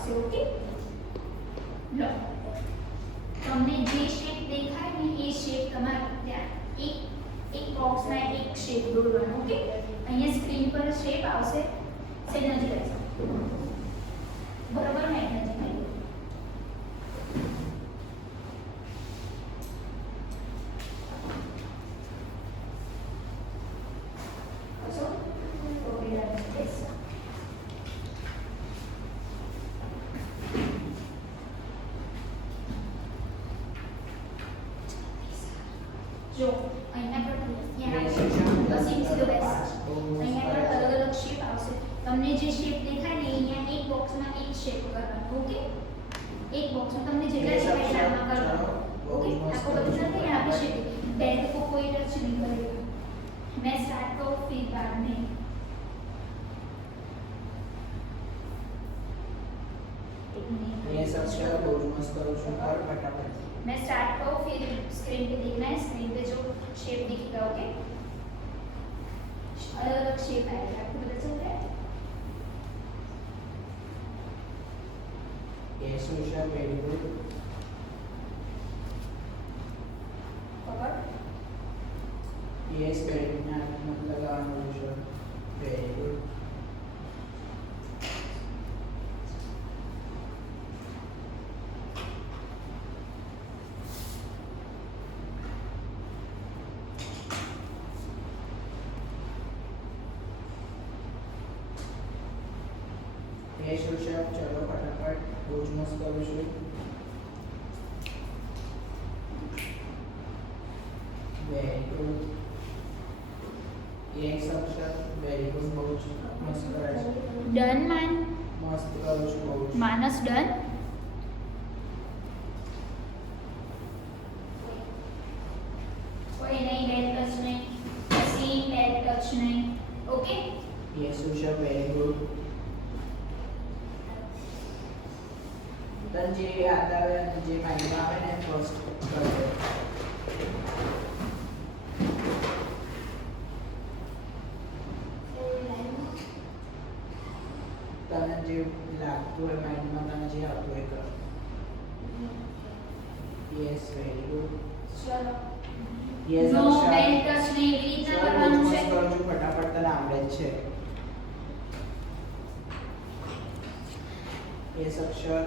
આવશે. ઓકે, લો તમને જે શેપ દેખાય ને એ શેપ તમારે ત્યાં એક બોક્સમાં એક શેપ દોરવાનો. ઓકે, અહીંયા સ્ક્રીન પર શેપ આવશે. સેજ નજીક આવી જાઓ. બરોબર ને? નજીક આવી જાઓ. જો અહીંયા પર સીધો બેસ. અહીંયા પર અલગ અલગ શેપ આવશે. તમને જે શેપ દેખાય ને અહીંયા એક બોક્સમાં એક શેપ કરવાનો. ઓકે, એક બોક્સમાં તમને જેટલા શેપ એટલામાં કરવાનો. ओके, आपको पता चलता है यहाँ पे शेप बेड को कोई टच नहीं करेगा. मैं स्टार्ट करूँ फिर बाद में. ये सबसे बहुत मस्त करो शुरू कर फटाफट. मैं स्टार्ट करूँ फिर स्क्रीन पे देखना है. स्क्रीन पे जो शेप दिखेगा. ओके, अलग अलग शेप आएगा. आपको पता चलता है? ये सोशल वेरी गुड. ये एक्सपेरिमेंट मतलब लगाना है. Very good. ये सोशल चलो फटाफट बहुत मस्त करो शुरू. Very good. ये सबसे वेरी गुड बहुत मस्त करे છે. ડન માન મસ્ત કરું છું બહુ. માનસ ડન. कोई नहीं, बेड टच नहीं, सीन बेड टच नहीं. ओके, ये सोशल वेरी गुड. તન જે યાદ આવે જે માઇન્ડમાં આવે ને ફર્સ્ટ કરજો. તને જે લાગતું હોય માઇન્ડમાં તને જે આવતું હોય કર. Yes very good. ચલો. યસ નો બેડ ટચ નહીં, એવી રીતના કરવાનું છે. કરું છું ફટાફટ તને આવડે જ છે. યસ અક્ષર.